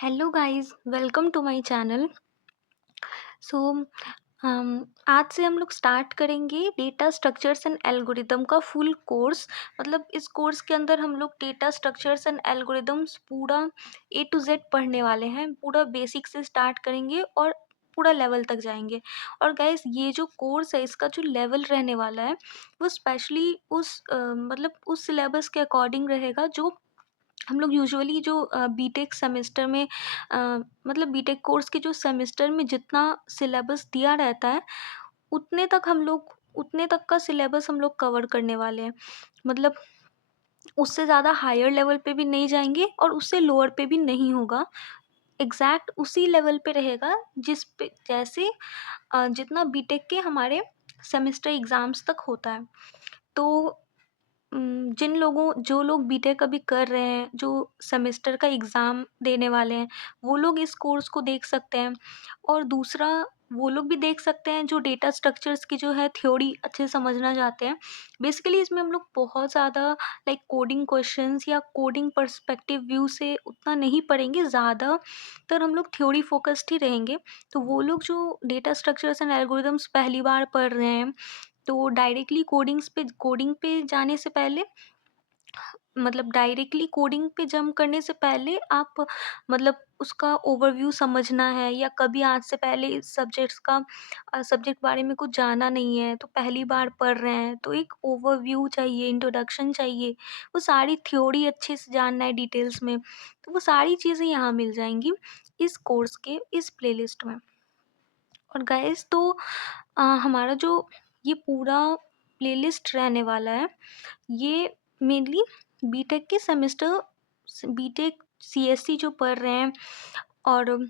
Hello guys, welcome to my channel. So आज से हम लोग स्टार्ट करेंगे डेटा स्ट्रक्चर्स एंड एल्गोरिदम का फुल कोर्स। मतलब इस कोर्स के अंदर हम लोग डेटा स्ट्रक्चर्स एंड एल्गोरिदम्स पूरा ए टू जेड पढ़ने वाले हैं। पूरा बेसिक से स्टार्ट करेंगे और पूरा लेवल तक जाएंगे। और गाइस, ये जो कोर्स है इसका जो लेवल रहने वाला है वो स्पेशली मतलब उस सिलेबस के अकॉर्डिंग रहेगा जो हम लोग यूजुअली जो बीटेक सेमेस्टर में मतलब बीटेक कोर्स के जो सेमेस्टर में जितना सिलेबस दिया रहता है उतने तक का सिलेबस हम लोग कवर करने वाले हैं। मतलब उससे ज़्यादा हायर लेवल पे भी नहीं जाएंगे और उससे लोअर पे भी नहीं होगा। एग्जैक्ट उसी लेवल पे रहेगा जिस पे जैसे जितना बीटेक के हमारे सेमेस्टर एग्ज़ाम्स तक होता है। तो जो लोग बीटेक अभी कर रहे हैं, जो सेमेस्टर का एग्ज़ाम देने वाले हैं, वो लोग इस कोर्स को देख सकते हैं। और दूसरा, वो लोग भी देख सकते हैं जो डेटा स्ट्रक्चर्स की जो है थ्योरी अच्छे से समझना चाहते हैं। बेसिकली इसमें हम लोग बहुत ज़्यादा लाइक कोडिंग क्वेश्चंस या कोडिंग पर्सपेक्टिव व्यू से उतना नहीं पढ़ेंगे, ज़्यादातर हम लोग थ्योरी फोकस्ड ही रहेंगे। तो वो लोग जो डेटा स्ट्रक्चर्स एंड एल्गोरिदम्स पहली बार पढ़ रहे हैं, तो डायरेक्टली कोडिंग पे जाने से पहले, मतलब डायरेक्टली कोडिंग पे जंप करने से पहले आप मतलब उसका ओवरव्यू समझना है, या कभी आज से पहले इस सब्जेक्ट बारे में कुछ जाना नहीं है तो पहली बार पढ़ रहे हैं, तो एक ओवरव्यू चाहिए, इंट्रोडक्शन चाहिए, वो सारी थ्योरी अच्छे से जानना है डिटेल्स में, तो वो सारी चीज़ें यहाँ मिल जाएंगी इस कोर्स के इस प्लेलिस्ट में। और गाइस, तो हमारा जो ये पूरा प्लेलिस्ट रहने वाला है, ये मेनली बीटेक के सेमेस्टर, बीटेक सीएससी जो पढ़ रहे हैं, और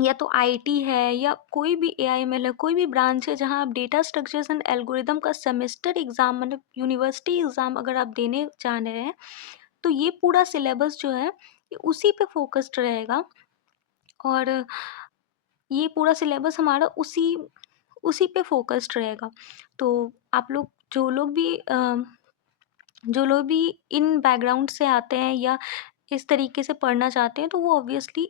या तो आईटी है या कोई भी एआईएमएल है, कोई भी ब्रांच है जहां आप डेटा स्ट्रक्चर्स एंड एल्गोरिदम का सेमेस्टर एग्ज़ाम मतलब यूनिवर्सिटी एग्ज़ाम अगर आप देने जा रहे हैं, तो ये पूरा सिलेबस जो है ये उसी पे फोकस्ड रहेगा। और ये पूरा सिलेबस हमारा उसी उसी पे फोकस्ड रहेगा। तो आप लोग जो लोग भी इन बैकग्राउंड से आते हैं या इस तरीके से पढ़ना चाहते हैं, तो वो ऑब्वियसली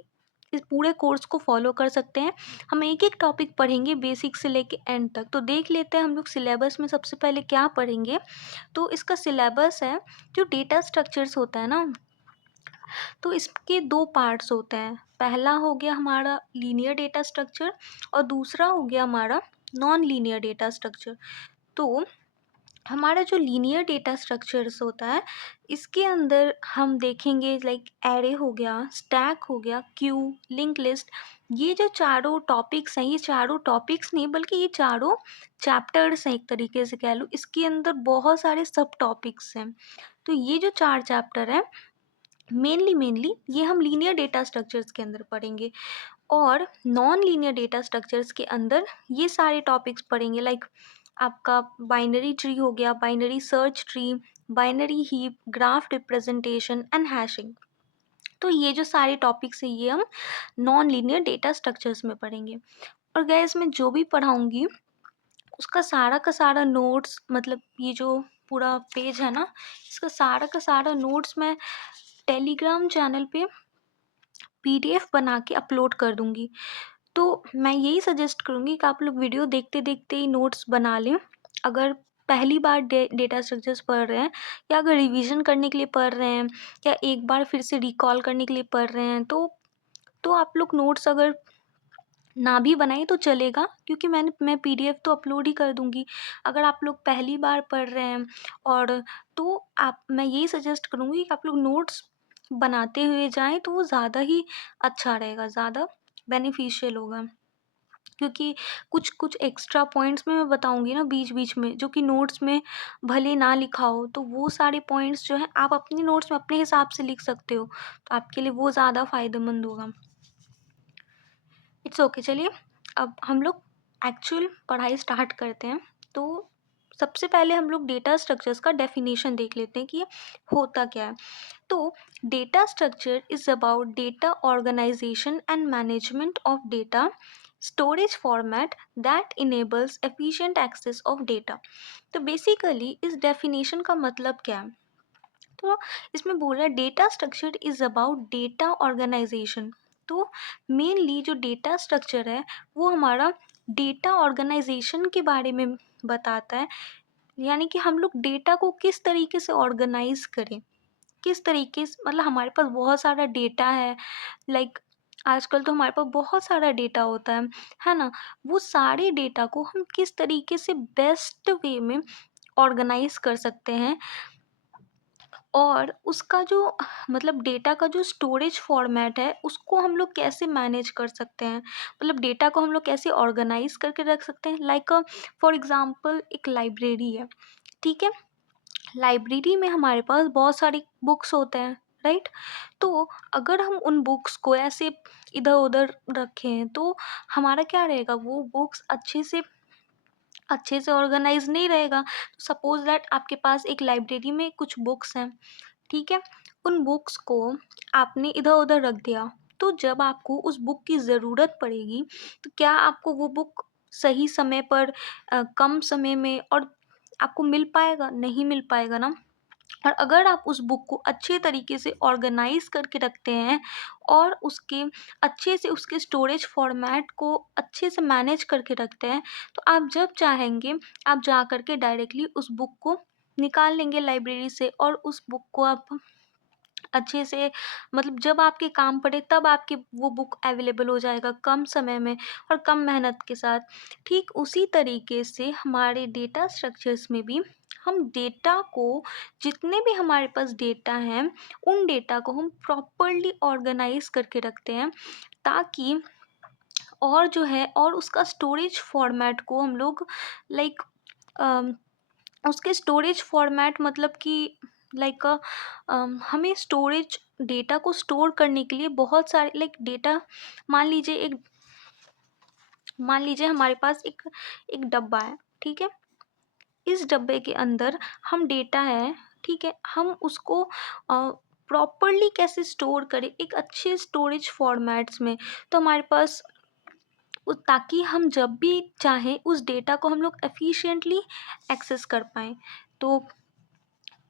इस पूरे कोर्स को फॉलो कर सकते हैं। हम एक एक टॉपिक पढ़ेंगे बेसिक से लेके एंड तक। तो देख लेते हैं हम लोग सिलेबस में सबसे पहले क्या पढ़ेंगे। तो इसका सिलेबस है, जो डेटा स्ट्रक्चर्स होता है ना, तो इसके दो पार्ट्स होते हैं। पहला हो गया हमारा लीनियर डेटा स्ट्रक्चर और दूसरा हो गया हमारा नॉन लीनियर डेटा स्ट्रक्चर। तो हमारा जो लीनियर डेटा स्ट्रक्चर्स होता है, इसके अंदर हम देखेंगे लाइक एरे हो गया, स्टैक हो गया, क्यू, लिंक लिस्ट। ये जो चारों टॉपिक्स हैं, ये चारों टॉपिक्स नहीं बल्कि ये चारों चैप्टर्स हैं, एक तरीके से कह लो। इसके अंदर बहुत सारे सब टॉपिक्स हैं। तो ये जो चार चैप्टर हैं, मेनली ये हम लीनियर डेटा स्ट्रक्चर्स के अंदर पढ़ेंगे। और नॉन लीनियर डेटा स्ट्रक्चर्स के अंदर ये सारे टॉपिक्स पढ़ेंगे, लाइक आपका बाइनरी ट्री हो गया, binary search tree, binary heap, graph representation and hashing. तो ये जो सारे टॉपिक्स हैं ये हम नॉन लीनियर डेटा स्ट्रक्चर्स में पढ़ेंगे। और गैस, मैं जो भी पढ़ाऊँगी उसका सारा का सारा नोट्स, मतलब ये जो पूरा पेज है ना, इसका सारा का सारा नोट्स मैं टेलीग्राम चैनल पे पीडीएफ बना के अपलोड कर दूँगी। तो मैं यही सजेस्ट करूँगी कि आप लोग वीडियो देखते देखते ही नोट्स बना लें। अगर पहली बार डेटा स्ट्रक्चर्स पढ़ रहे हैं, या अगर रिवीजन करने के लिए पढ़ रहे हैं, या एक बार फिर से रिकॉल करने के लिए पढ़ रहे हैं, तो आप लोग नोट्स अगर ना भी बनाएं तो चलेगा, क्योंकि मैं पीडीएफ तो अपलोड ही कर दूँगी। अगर आप लोग पहली बार पढ़ रहे हैं, और तो आप मैं यही सजेस्ट करूँगी कि आप लोग नोट्स बनाते हुए जाएँ, तो वो ज़्यादा ही अच्छा रहेगा, ज़्यादा बेनिफिशियल होगा। क्योंकि कुछ कुछ एक्स्ट्रा पॉइंट्स में मैं बताऊँगी ना बीच-बीच में, जो कि नोट्स में भले ना लिखा हो, तो वो सारे पॉइंट्स जो हैं आप अपनी नोट्स में अपने हिसाब से लिख सकते हो। तो आपके लिए वो ज़्यादा फ़ायदेमंद होगा। इट्स ओके, चलिए अब हम लोग एक्चुअल पढ़ाई स्टार्ट करते हैं। तो सबसे पहले हम लोग डेटा स्ट्रक्चर्स का डेफिनेशन देख लेते हैं कि ये होता क्या है। तो data structure is about data organisation and management of data storage format that enables efficient access of data. तो बेसिकली इस डेफिनेशन का मतलब क्या है। तो इसमें बोला data structure is about data organisation. तो मेनली जो डेटा स्ट्रक्चर है वो हमारा डेटा ऑर्गेनाइजेशन के बारे में बताता है, यानी कि हम लोग डेटा को किस तरीके से ऑर्गेनाइज करें, किस तरीके से, मतलब हमारे पास बहुत सारा डेटा है, लाइक आजकल तो हमारे पास बहुत सारा डेटा होता है ना? वो सारे डेटा को हम किस तरीके से बेस्ट वे में ऑर्गेनाइज कर सकते हैं, और उसका जो मतलब डेटा का जो स्टोरेज फॉर्मेट है उसको हम लोग कैसे मैनेज कर सकते हैं, मतलब डेटा को हम लोग कैसे ऑर्गेनाइज करके रख सकते हैं। लाइक फॉर एग्जांपल एक लाइब्रेरी है, ठीक है? लाइब्रेरी में हमारे पास बहुत सारी बुक्स होते हैं, राइट? तो अगर हम उन बुक्स को ऐसे इधर उधर रखें तो हमारा क्या रहेगा, वो बुक्स अच्छे से ऑर्गेनाइज नहीं रहेगा। सपोज दैट आपके पास एक लाइब्रेरी में कुछ बुक्स हैं, ठीक है? उन बुक्स को आपने इधर उधर रख दिया, तो जब आपको उस बुक की ज़रूरत पड़ेगी तो क्या आपको वो बुक सही समय पर कम समय में और आपको मिल पाएगा? नहीं मिल पाएगा ना। और अगर आप उस बुक को अच्छे तरीके से ऑर्गेनाइज करके रखते हैं और उसके अच्छे से उसके स्टोरेज फॉर्मेट को अच्छे से मैनेज करके रखते हैं, तो आप जब चाहेंगे आप जा कर के डायरेक्टली उस बुक को निकाल लेंगे लाइब्रेरी से, और उस बुक को आप अच्छे से, मतलब जब आपके काम पड़े तब आपके वो बुक अवेलेबल हो जाएगा कम समय में और कम मेहनत के साथ। ठीक उसी तरीके से हमारे डेटा स्ट्रक्चर्स में भी हम डेटा को, जितने भी हमारे पास डेटा हैं, उन डेटा को हम प्रॉपरली ऑर्गेनाइज करके रखते हैं, ताकि और जो है और उसका स्टोरेज फॉर्मेट को हम लोग लाइक उसके स्टोरेज फॉर्मेट, मतलब कि लाइक हमें स्टोरेज डेटा को स्टोर करने के लिए बहुत सारे लाइक डेटा, मान लीजिए हमारे पास एक डब्बा है, ठीक है? इस डब्बे के अंदर हम डेटा है, ठीक है? हम उसको प्रॉपरली कैसे स्टोर करें एक अच्छे स्टोरेज फॉर्मेट्स में, तो हमारे पास ताकि हम जब भी चाहें उस डेटा को हम लोग एफिशिएंटली एक्सेस कर पाएँ। तो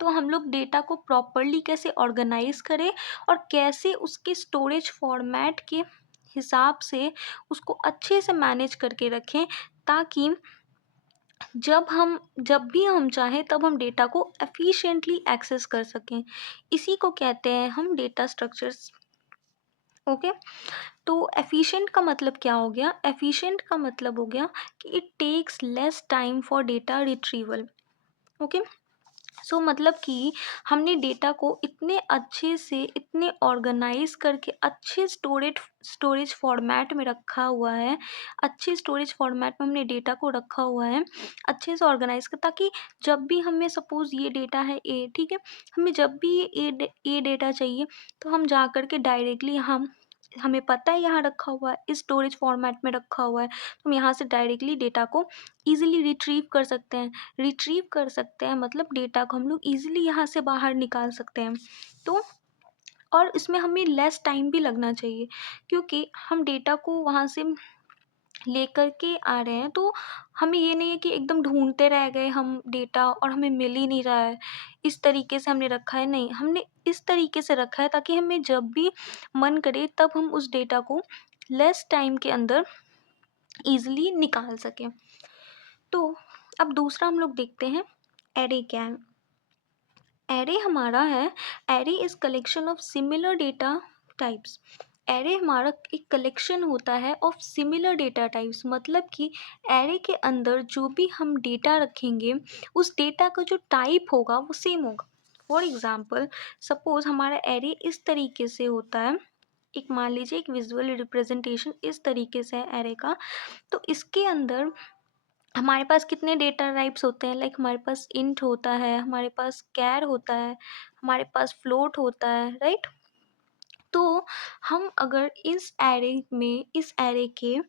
हम लोग डेटा को प्रॉपरली कैसे ऑर्गेनाइज करें और कैसे उसके स्टोरेज फॉर्मेट के हिसाब से उसको अच्छे से मैनेज करके रखें, ताकि जब भी हम चाहें तब हम डेटा को एफिशिएंटली एक्सेस कर सकें। इसी को कहते हैं हम डेटा स्ट्रक्चर्स। ओके? तो एफिशिएंट का मतलब क्या हो गया? एफिशिएंट का मतलब हो गया कि it takes less time for data retrieval. Okay? So मतलब कि हमने डेटा को इतने अच्छे से, इतने ऑर्गेनाइज करके अच्छे स्टोरेज फॉर्मेट में रखा हुआ है, अच्छे स्टोरेज फॉर्मेट में हमने डेटा को रखा हुआ है अच्छे से ऑर्गेनाइज कर, ताकि जब भी हमें सपोज ये डेटा है ए, ठीक है? हमें जब भी ए डेटा चाहिए तो हम जा कर के डायरेक्टली हमें पता है यहाँ रखा हुआ है, इस स्टोरेज फॉर्मेट में रखा हुआ है, तो हम यहाँ से डायरेक्टली डेटा को ईजिली रिट्रीव कर सकते हैं। रिट्रीव कर सकते हैं मतलब डेटा को हम लोग ईजिली यहाँ से बाहर निकाल सकते हैं। तो और इसमें हमें लेस टाइम भी लगना चाहिए, क्योंकि हम डेटा को वहाँ से लेकर के आ रहे हैं, तो हमें ये नहीं है कि एकदम ढूंढते रह गए हम डेटा और हमें मिल ही नहीं रहा है, इस तरीके से हमने रखा है। नहीं, हमने इस तरीके से रखा है ताकि हमें जब भी मन करे तब हम उस डेटा को लेस टाइम के अंदर ईजिली निकाल सकें। तो अब दूसरा हम लोग देखते हैं एरे क्या है। एरे हमारा है, array is collection of similar data types. Array हमारा एक कलेक्शन होता है ऑफ सिमिलर डेटा टाइप्स, मतलब कि एरे के अंदर जो भी हम डेटा रखेंगे उस डेटा का जो टाइप होगा वो सेम होगा। फॉर एग्जाम्पल सपोज हमारा एरे इस तरीके से होता है, एक मान लीजिए एक विजुअल रिप्रेजेंटेशन इस तरीके से है एरे का। तो इसके अंदर हमारे पास कितने डेटा टाइप्स होते हैं, लाइक हमारे पास इंट होता है, हमारे पास कैर होता है, हमारे पास फ्लोट होता है, राइट? तो हम अगर इस एरे के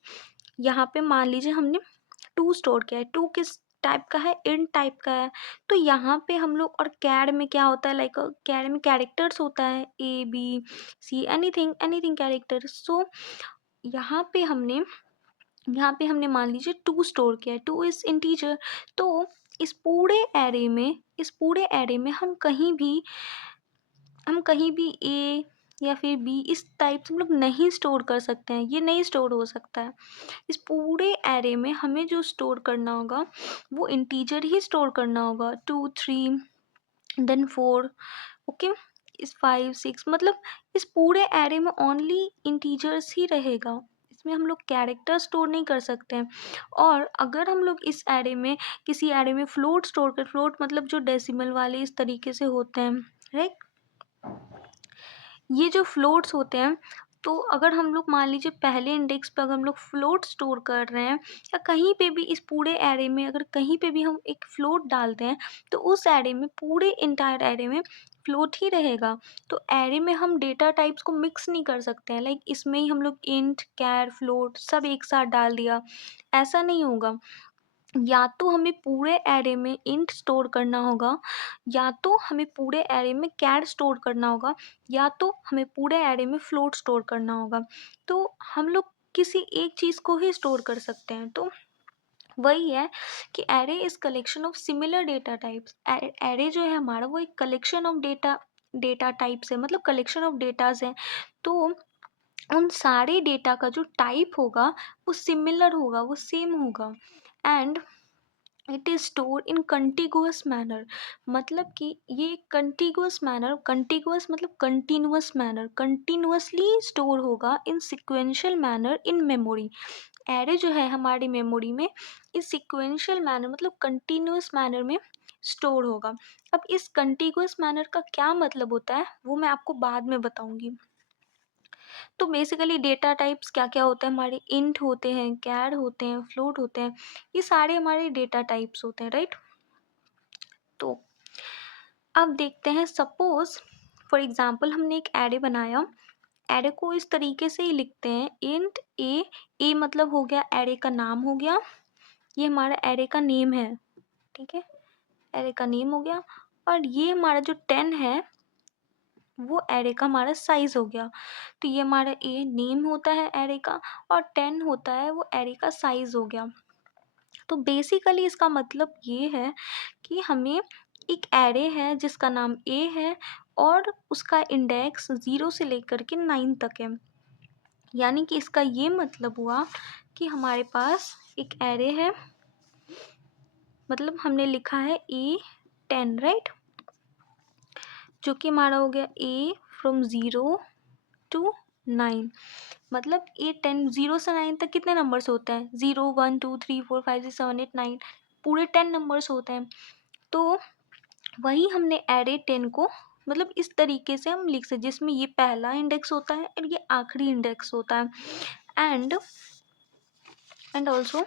यहाँ पे मान लीजिए हमने टू स्टोर किया है, टू किस टाइप का है? इंट टाइप का है। तो यहाँ पे हम लोग, और कैर में क्या होता है, लाइक कैर में कैरेक्टर्स होता है A B C, anything anything character. So यहाँ पे हमने मान लीजिए टू स्टोर किया है, टू इज इंटीजर। तो इस पूरे एरे में हम कहीं भी या फिर बी, इस टाइप से हम लोग नहीं स्टोर कर सकते हैं, ये नहीं स्टोर हो सकता है। इस पूरे एरे में हमें जो स्टोर करना होगा वो इंटीजर ही स्टोर करना होगा, 2 3 देन 4, ओके, इस 5 6, मतलब इस पूरे एरे में ओनली इंटीजर्स ही रहेगा, इसमें हम लोग कैरेक्टर स्टोर नहीं कर सकते हैं। और अगर हम लोग इस एरे में किसी एरे में फ्लोट स्टोर कर, फ्लोट मतलब जो डेसिमल वाले इस तरीके से होते हैं, राइट, ये जो फ्लोट्स होते हैं, तो अगर हम लोग मान लीजिए पहले इंडेक्स पे अगर हम लोग फ्लोट स्टोर कर रहे हैं या कहीं पे भी इस पूरे एरे में अगर कहीं पे भी हम एक फ्लोट डालते हैं तो उस एरे में, पूरे इंटायर एरे में फ्लोट ही रहेगा। तो एरे में हम डेटा टाइप्स को मिक्स नहीं कर सकते हैं, लाइक इसमें ही हम लोग इंट कैर फ्लोट सब एक साथ डाल दिया, ऐसा नहीं होगा। या तो हमें पूरे एरे में इंट स्टोर करना होगा, या तो हमें पूरे एरे में कैर स्टोर करना होगा, या तो हमें पूरे एरे में फ्लोट स्टोर करना होगा। तो हम लोग किसी एक चीज़ को ही स्टोर कर सकते हैं। तो वही है कि array is collection of similar data types. Array जो है हमारा वो एक कलेक्शन ऑफ डेटा टाइप्स है, मतलब कलेक्शन ऑफ डेटाज है। तो उन सारे डेटा का जो टाइप होगा वो सिमिलर होगा, वो सेम होगा। And it is store in contiguous manner, मतलब कि ये कंटिगुअस मैनर, कंटिगुअस मतलब कंटिन्यूअस मैनर, कंटिन्यूअसली स्टोर होगा in sequential manner in memory. Array जो है हमारी मेमोरी में इस सिक्वेंशियल मैनर मतलब कंटिन्यूअस मैनर में स्टोर होगा। अब इस कंटिगुअस मैनर का क्या मतलब होता है वो मैं आपको बाद में बताऊंगी। तो बेसिकली डेटा टाइप्स क्या क्या होते हैं हमारे, इंट होते हैं, कैर होते हैं, फ्लोट होते हैं, ये सारे हमारे डेटा टाइप्स होते हैं, राइट। तो अब देखते हैं, सपोज फॉर एग्जांपल हमने एक एरे बनाया, एरे को इस तरीके से ही लिखते हैं, इंट ए, ए मतलब हो गया एरे का नाम हो गया, ये हमारा एरे का नेम है, ठीक है, एरे का नेम हो गया। और ये हमारा जो 10 है वो एरे का हमारा साइज हो गया। तो ये हमारा ए नेम होता है एरे का और 10 होता है वो एरे का साइज हो गया। तो बेसिकली इसका मतलब ये है कि हमें एक एरे है जिसका नाम ए है और उसका इंडेक्स 0 से लेकर के 9 तक है। यानी कि इसका ये मतलब हुआ कि हमारे पास एक एरे है, मतलब हमने लिखा है A10, राइट, जो कि हमारा हो गया A फ्रॉम 0 टू 9। मतलब A10 0 से 9 तक कितने नंबर्स होते हैं, 0 1 2 3 4 5 6 7 8 9, पूरे 10 नंबर्स होते हैं। तो वही हमने एरे 10 को मतलब इस तरीके से हम लिख सकते, जिसमें ये पहला इंडेक्स होता है और ये आखिरी इंडेक्स होता है। एंड ऑल्सो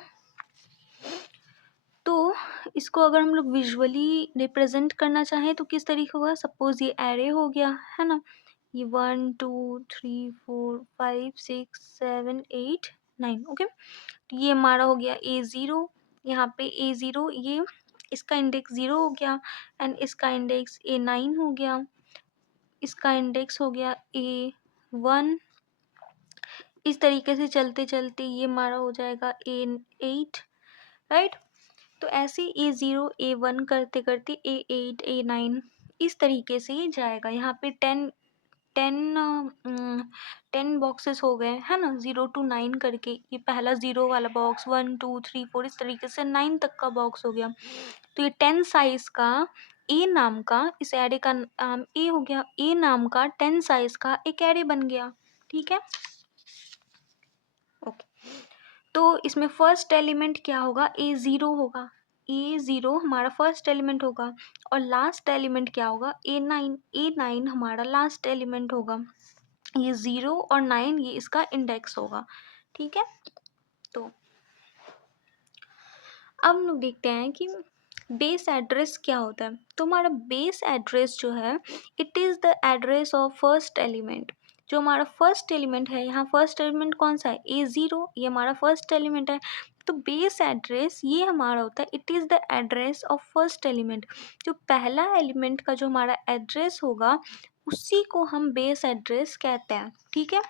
तो इसको अगर हम लोग विजुअली रिप्रेजेंट करना चाहें तो किस तरीके होगा, सपोज ये एरे हो गया है ना, ये 1 2 3 4 5 6 7 8 9, ओके। तो ये हमारा हो गया A0, यहाँ पे A0 ये इसका इंडेक्स 0 हो गया एंड इसका इंडेक्स A9 हो गया, इसका इंडेक्स हो गया A1। इस तरीके से चलते चलते ये हमारा हो जाएगा A8, राइट। तो ऐसे A0 A1 करते करते A8 A9 इस तरीके से ये जाएगा। यहाँ पे 10 बॉक्सेस हो गए है ना, 0 टू 9 करके, ये पहला 0 वाला बॉक्स, 1 2 3 4 इस तरीके से 9 तक का बॉक्स हो गया। तो ये 10 साइज का ए नाम का, इस एरे का नाम ए हो गया, ए नाम का 10 साइज का एक एरे बन गया, ठीक है, ओके। तो इसमें फर्स्ट एलिमेंट क्या होगा, A0 होगा, A0 हमारा फर्स्ट एलिमेंट होगा और लास्ट एलिमेंट क्या होगा, A9, A9 हमारा लास्ट एलिमेंट होगा। ये 0 और 9 ये इसका इंडेक्स होगा, ठीक है। तो अब हम लोग देखते हैं कि बेस एड्रेस क्या होता है। तो हमारा बेस एड्रेस जो है, it is the address of first element. जो हमारा फर्स्ट एलिमेंट है, यहाँ फर्स्ट एलिमेंट कौन सा है, A0, ये हमारा फर्स्ट एलिमेंट है। तो बेस एड्रेस ये हमारा होता है, it is the address of first element. जो पहला एलिमेंट का जो हमारा एड्रेस होगा उसी को हम बेस एड्रेस कहते हैं, ठीक है।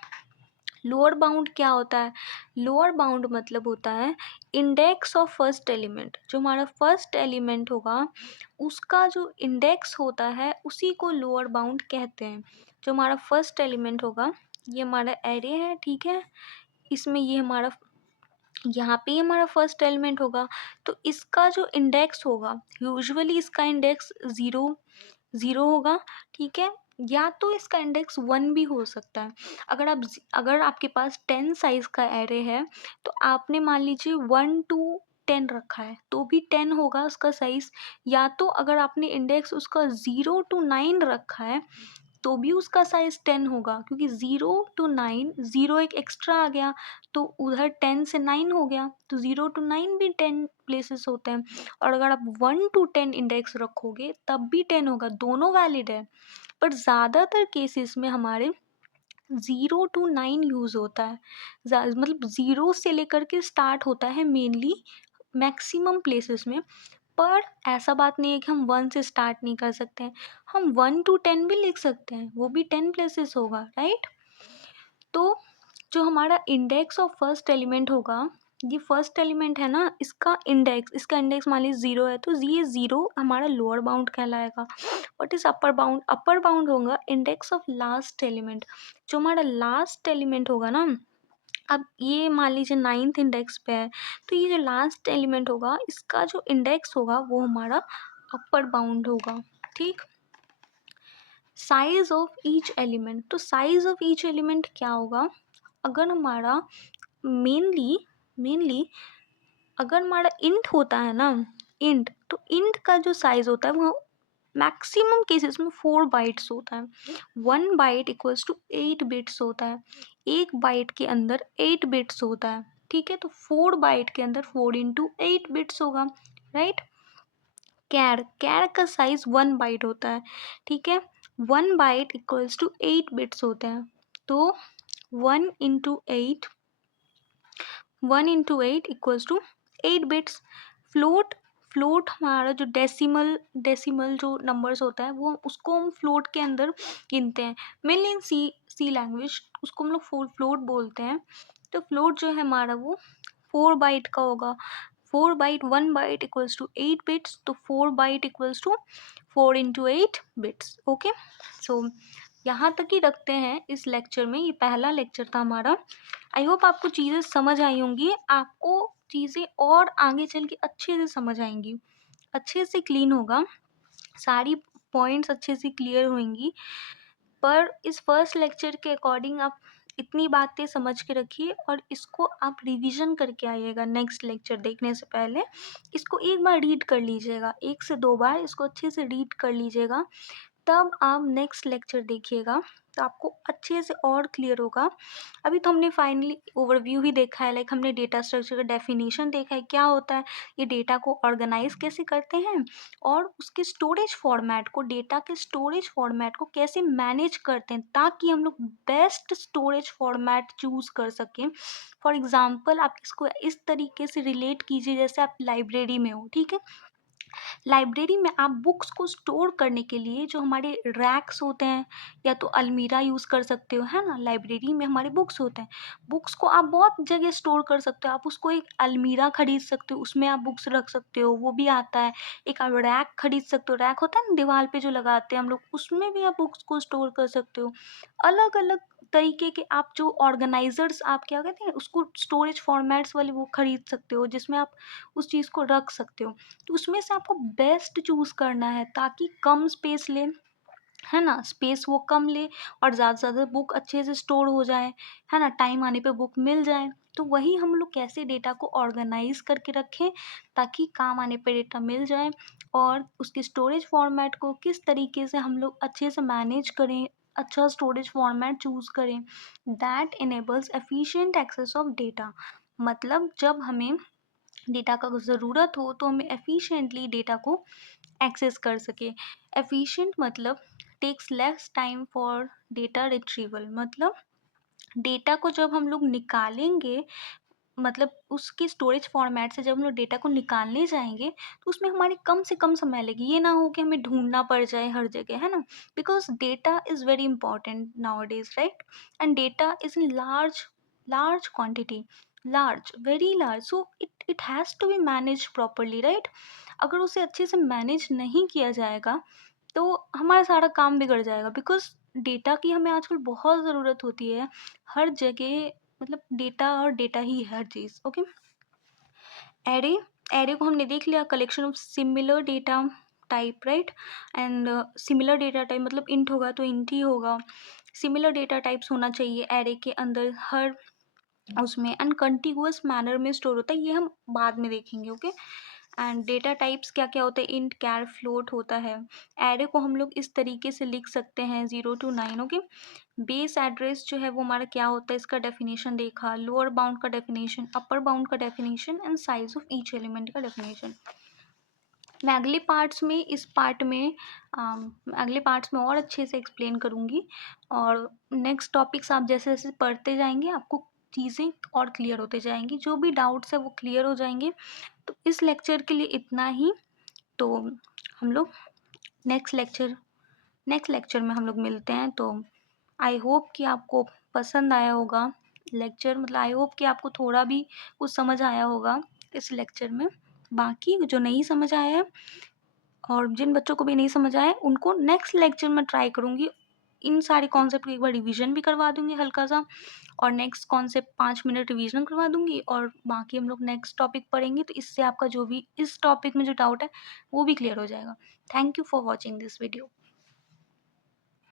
लोअर बाउंड क्या होता है, लोअर बाउंड मतलब होता है इंडेक्स ऑफ फर्स्ट एलिमेंट। जो हमारा फर्स्ट एलिमेंट होगा उसका जो इंडेक्स होता है उसी को लोअर बाउंड कहते हैं। जो हमारा फर्स्ट एलिमेंट होगा ये हमारा एरे है, ठीक है। इसमें ये हमारा यहाँ पे ये हमारा फर्स्ट एलिमेंट होगा, तो इसका जो इंडेक्स होगा यूजुअली इसका इंडेक्स ज़ीरो होगा, ठीक है। या तो इसका इंडेक्स 1 भी हो सकता है। अगर आपके पास 10 साइज़ का एरे है, तो आपने मान लीजिए 1 टू 10 रखा है, तो भी 10 होगा उसका साइज़। या तो अगर आपने इंडेक्स उसका 0 टू 9 रखा है, तो भी उसका साइज़ 10 होगा, क्योंकि 0 टू 9, 0 एक एक्स्ट्रा आ गया, तो उधर 10 से 9 हो गया, तो 0 टू 9 भी 10 प्लेसेस होते हैं। और अगर आप 1 टू 10 इंडेक्स रखोगे तब भी 10 होगा, दोनों वैलिड है। पर ज़्यादातर केसेस में हमारे 0 टू 9 यूज़ होता है। मतलब 0 से लेकर के स्टार्ट होता है मेनली मैक्सिमम प्लेसेस में। पर ऐसा बात नहीं है कि हम 1 से स्टार्ट नहीं कर सकते हैं। हम 1 टू 10 भी लिख सकते हैं, वो भी 10 प्लेसेस होगा, राइट। तो जो हमारा इंडेक्स ऑफ फर्स्ट एलिमेंट होगा, ये फर्स्ट एलिमेंट है ना, इसका इंडेक्स मान लीजिए 0 है, तो ये 0 हमारा लोअर बाउंड कहलाएगा। व्हाट इज अपर बाउंड होगा इंडेक्स ऑफ लास्ट एलिमेंट। जो हमारा लास्ट एलिमेंट होगा ना, अब ये मान लीजिए 9th इंडेक्स पे है, तो ये जो लास्ट एलिमेंट होगा इसका जो इंडेक्स होगा वो हमारा अपर बाउंड होगा, ठीक। साइज ऑफ ईच एलिमेंट, तो साइज ऑफ ईच एलिमेंट क्या होगा, अगर हमारा मेनली अगर हमारा इंट होता है ना, इंट, तो इंट का जो साइज होता है वो मैक्सिमम केसेस में 4 बाइट्स होता है। 1 बाइट इक्वल्स टू 8 बिट्स होता है। एक बाइट के अंदर 8 बिट्स होता है, ठीक है। तो 4 बाइट के अंदर 4 इंटू 8 बिट्स होगा, राइट। कैर का साइज 1 बाइट होता है, ठीक है। 1 बाइट इक्वल्स टू 8 बिट्स होते हैं, तो 1 into 8 equals to 8 bits. Float हमारा जो डेसिमल जो नंबर्स होता है वो उसको हम फ्लोट के अंदर गिनते हैं। मेनली इन सी लैंग्वेज उसको हम लोग फ्लोट बोलते हैं। तो फ्लोट जो है हमारा वो 4 बाइट का होगा। 4 byte 1 byte equals to 8 bits, तो 4 byte equals to 4 into 8 bits, okay. So यहाँ तक ही रखते हैं इस लेक्चर में। ये पहला लेक्चर था हमारा। आई होप आपको चीज़ें समझ आई होंगी, आपको चीज़ें और आगे चल के अच्छे से समझ आएंगी, अच्छे से क्लीन होगा, सारी पॉइंट्स अच्छे से क्लियर होंगी। पर इस फर्स्ट लेक्चर के अकॉर्डिंग आप इतनी बातें समझ के रखिए और इसको आप रिवीजन करके आइएगा। नेक्स्ट लेक्चर देखने से पहले इसको एक बार रीड कर लीजिएगा, 1 से 2 बार इसको अच्छे से रीड कर लीजिएगा, तब आप नेक्स्ट लेक्चर देखिएगा तो आपको अच्छे से और क्लियर होगा। अभी तो हमने फाइनली ओवरव्यू ही देखा है, लाइक हमने डेटा स्ट्रक्चर का डेफिनेशन देखा है, क्या होता है, ये डेटा को ऑर्गेनाइज कैसे करते हैं और उसके स्टोरेज फॉर्मेट को, डेटा के स्टोरेज फॉर्मेट को कैसे मैनेज करते हैं, ताकि हम लोग बेस्ट स्टोरेज फॉर्मेट चूज़ कर सकें। फॉर एग्जाम्पल आप इसको इस तरीके से रिलेट कीजिए जैसे आप लाइब्रेरी में हो, ठीक है। लाइब्रेरी में आप बुक्स को स्टोर करने के लिए जो हमारे रैक्स होते हैं या तो अलमीरा यूज़ कर सकते हो, है ना। लाइब्रेरी में हमारे बुक्स होते हैं, बुक्स को आप बहुत जगह स्टोर कर सकते हो। आप उसको एक अलमीरा खरीद सकते हो, उसमें आप बुक्स रख सकते हो, वो भी आता है। एक आप रैक खरीद सकते हो, रैक होता है ना दीवार पे जो लगाते हैं हम लोग, उसमें भी आप बुक्स को स्टोर कर सकते हो। अलग अलग तरीके के आप जो ऑर्गेनाइजर्स आप क्या कहते हैं उसको, स्टोरेज फॉर्मेट्स वाले वो खरीद सकते हो जिसमें आप उस चीज़ को रख सकते हो। तो उसमें से आपको बेस्ट चूज़ करना है ताकि कम स्पेस ले, है ना, स्पेस वो कम ले और ज़्यादा से ज़्यादा बुक अच्छे से स्टोर हो जाए, है ना, टाइम आने पे बुक मिल जाए। तो वही हम लोग कैसे डेटा को ऑर्गेनाइज करके रखें ताकि काम आने पे डेटा मिल जाए, और उसके स्टोरेज फॉर्मेट को किस तरीके से हम लोग अच्छे से मैनेज करें, अच्छा स्टोरेज फॉर्मेट चूज़ करें, that enables efficient access of data. मतलब जब हमें डेटा का ज़रूरत हो तो हमें एफिशिएंटली डेटा को एक्सेस कर सके। एफिशिएंट मतलब takes less time for data retrieval, मतलब डेटा को जब हम लोग निकालेंगे, मतलब उसके स्टोरेज फॉर्मेट से जब हम लोग डेटा को निकालने जाएंगे तो उसमें हमारे कम से कम समय लगे, ये ना हो कि हमें ढूंढना पड़ जाए हर जगह, है ना। Because data is very important nowadays, right. And data is in large quantity, large, very large, so it has to be manage properly, right. अगर उसे अच्छे से मैनेज नहीं किया जाएगा तो हमारा सारा काम बिगड़ जाएगा। बिकॉज डेटा की हमें आजकल बहुत ज़रूरत होती है, हर जगह मतलब डेटा और डेटा ही है हर चीज़, ओके। एरे एरे को हमने देख लिया, collection of similar data type, right. And similar data type मतलब इंट होगा तो इंट ही होगा। सिमिलर डेटा टाइप्स होना चाहिए एरे के अंदर हर उसमें, एंड कंटिन्यूअस मैनर में स्टोर होता है, ये हम बाद में देखेंगे, ओके। एंड डेटा टाइप्स क्या क्या होता है, इंट, कैर, फ्लोट होता है। एरे को हम लोग इस तरीके से लिख सकते हैं 0 to 9, ओके। बेस एड्रेस जो है वो हमारा क्या होता है, इसका डेफिनेशन देखा, लोअर बाउंड का डेफिनेशन, अपर बाउंड का definition, and size of each element का डेफिनेशन। मैं अगले पार्ट्स में इस पार्ट में अगले पार्ट्स में और अच्छे से एक्सप्लेन करूँगी, और नेक्स्ट टॉपिक्स आप जैसे जैसे पढ़ते जाएंगे आपको चीज़ें और क्लियर होते जाएंगी, जो भी डाउट्स है वो क्लियर हो जाएंगे। तो इस लेक्चर के लिए इतना ही। तो हम लोग नेक्स्ट लेक्चर में हम लोग मिलते हैं। तो आई होप कि आपको पसंद आया होगा लेक्चर, मतलब आई होप कि आपको थोड़ा भी कुछ समझ आया होगा इस लेक्चर में। बाकी जो नहीं समझ आया है और जिन बच्चों को भी नहीं समझ आया है, उनको नेक्स्ट लेक्चर में ट्राई करूँगी इन सारे कॉन्सेप्ट की एक बार रिवीजन भी करवा दूँगी हल्का सा, और नेक्स्ट कॉन्सेप्ट 5 मिनट रिवीजन करवा दूँगी, और बाकी हम लोग नेक्स्ट टॉपिक पढ़ेंगे, तो इससे आपका जो भी इस टॉपिक में जो डाउट है वो भी क्लियर हो जाएगा। Thank you for watching this video.